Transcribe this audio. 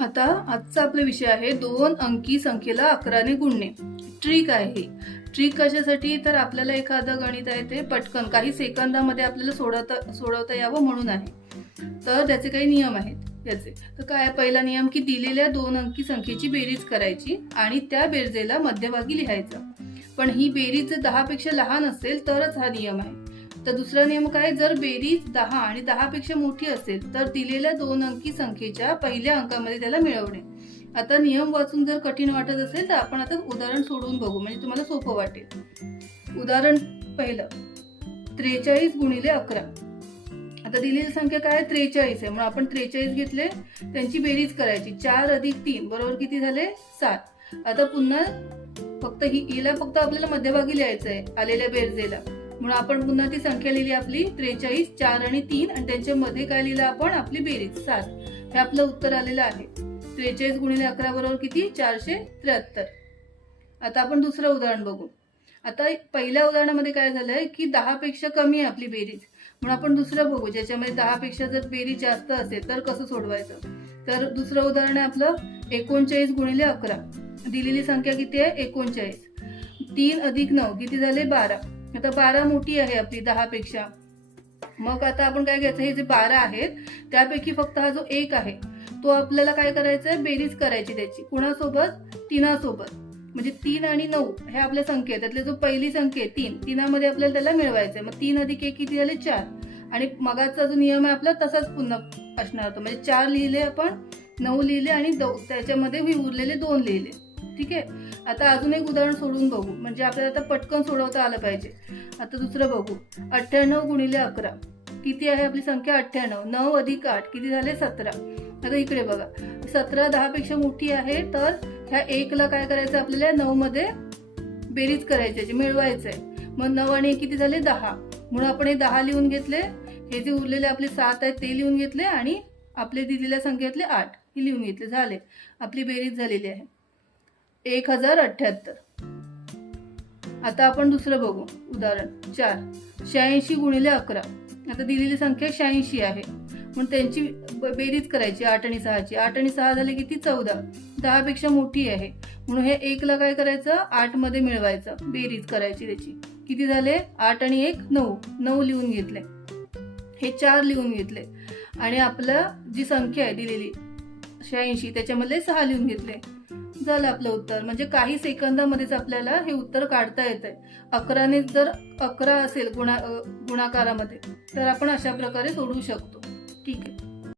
आता आजचा आपला विषय आहे दोन अंकी संख्येला अकराने गुणणे. ट्रिक आहे. ट्रिक कशासाठी? तर आपल्याला एखादं गणित आहे ते पटकन काही सेकंदामध्ये आपल्याला सोडवता सोडवता यावं म्हणून आहे. तर त्याचे काही नियम आहेत. त्याचे तर काय आहे? पहिला नियम की दिलेल्या दोन अंकी संख्येची बेरीज करायची आणि त्या बेरजेला मध्यभागी लिहायचं. पण ही बेरीज जर दहापेक्षा लहान असेल तरच हा नियम आहे. तर दुसरा नियम काय? जर बेरीज दहा आणि दहापेक्षा मोठी असेल तर दिलेल्या दोन अंकी संख्येच्या पहिल्या अंकामध्ये त्याला मिळवणे. आता नियम वाचून जर कठीण वाटत असेल तर आपण आता उदाहरण सोडवून बघू म्हणजे तुम्हाला सोपं वाटेल. उदाहरण पहिलं. त्रेचाळीस गुणिले अकरा. आता दिलेली संख्या काय? त्रेचाळीस आहे. म्हणून आपण त्रेचाळीस घेतले त्यांची बेरीज करायची. चार अधिक तीन बरोबर किती झाले? सात. आता पुन्हा फक्त ही हिला फक्त आपल्याला मध्यभागी लिहायचं आहे आलेल्या बेरजेला. म्हणून आपण पुन्हा ती संख्या लिहिली आपली त्रेचाळीस चार आणि तीन आणि त्यांच्यामध्ये काय लिहिलं आपण? आपली बेरीज सात. हे आपलं उत्तर आलेलं आहे. त्रेचाळीस गुणिले अकरा बरोबर किती? चारशे त्र्याहत्तर. आता आपण दुसरं उदाहरण बघू. आता पहिल्या उदाहरणामध्ये काय झालंय की दहापेक्षा कमी आहे आपली बेरीज. म्हणून आपण दुसरं बघू. ज्याच्यामध्ये दहापेक्षा जर बेरीज जास्त असेल तर कसं सोडवायचं? तर दुसरं उदाहरण आहे आपलं एकोणचाळीस गुणिले अकरा. दिलेली संख्या किती आहे? एकोणचाळीस. तीन अधिक नऊ किती झाले? बारा. आता बारा मोठी आहे आपली दहापेक्षा मग आता आपण काय घ्यायचं हे जे बारा आहेत त्यापैकी फक्त हा जो एक आहे तो आपल्याला काय करायचा आहे बेरीज करायची त्याची. कुणासोबत? तिनासोबत. म्हणजे तीन आणि नऊ हे आपल्या संख्या आहेत. जो पहिली संख्या आहे तीन तिनामध्ये आपल्याला त्याला मिळवायचं आहे मग तीन अधिक एक किती झाले? चार. आणि मगाचा जो नियम आहे आपला तसाच पुन्हा असणार होता. म्हणजे चार लिहिले आपण नऊ लिहिले आणि त्याच्यामध्ये उरलेले दोन लिहिले. ठीक आहे? आता अजून एक उदाहरण सोडून बघू. म्हणजे आपल्याला आता पटकन सोडवता आलं पाहिजे. आता दुसरं बघू. अठ्ठ्याण्णव गुणिले अकरा. किती आहे आपली संख्या? अठ्ठ्याण्णव. नऊ अधिक आठ. किती झाले? सतरा. आता इकडे बघा. सतरा दहापेक्षा मोठी आहे तर ह्या एकला काय करायचं आपल्याला? नऊमध्ये बेरीज करायची मिळवायचं आहे मग नऊ आणि एक किती झाले? दहा. म्हणून आपण हे दहा लिहून घेतले. हे जे उरलेले आपले सात आहेत ते लिहून घेतले आणि आपले दिलेल्या संख्येतले आठ. हे लिहून घेतले. झाले. आपली बेरीज झालेली आहे. एक हजार अठ्ठ्याहत्तर आता आपण दुसरं बघू. उदाहरण चार. शहाऐंशी गुणिले अकरा. आता दिलेली संख्या शहाऐंशी आहे. म्हणून त्यांची बेरीज करायची आठ आणि सहाची. आठ आणि सहा झाले किती? चौदा. दहापेक्षा मोठी आहे. म्हणून हे एकला काय करायचं? आठमध्ये मिळवायचं. बेरीज करायची त्याची. किती झाले? आठ आणि एक नऊ. नऊ लिहून घेतले. हे चार लिहून घेतले. आणि आपलं जी संख्या आहे दिलेली शहाऐंशी त्याच्यामधले सहा लिहून घेतले. झालं आपलं उत्तर. म्हणजे काही सेकंदामध्येच आपल्याला हे उत्तर काढता येतंय. अकराने जर अकरा असेल गुणा गुणाकारामध्ये तर आपण अशा प्रकारे सोडवू शकतो. ठीक आहे.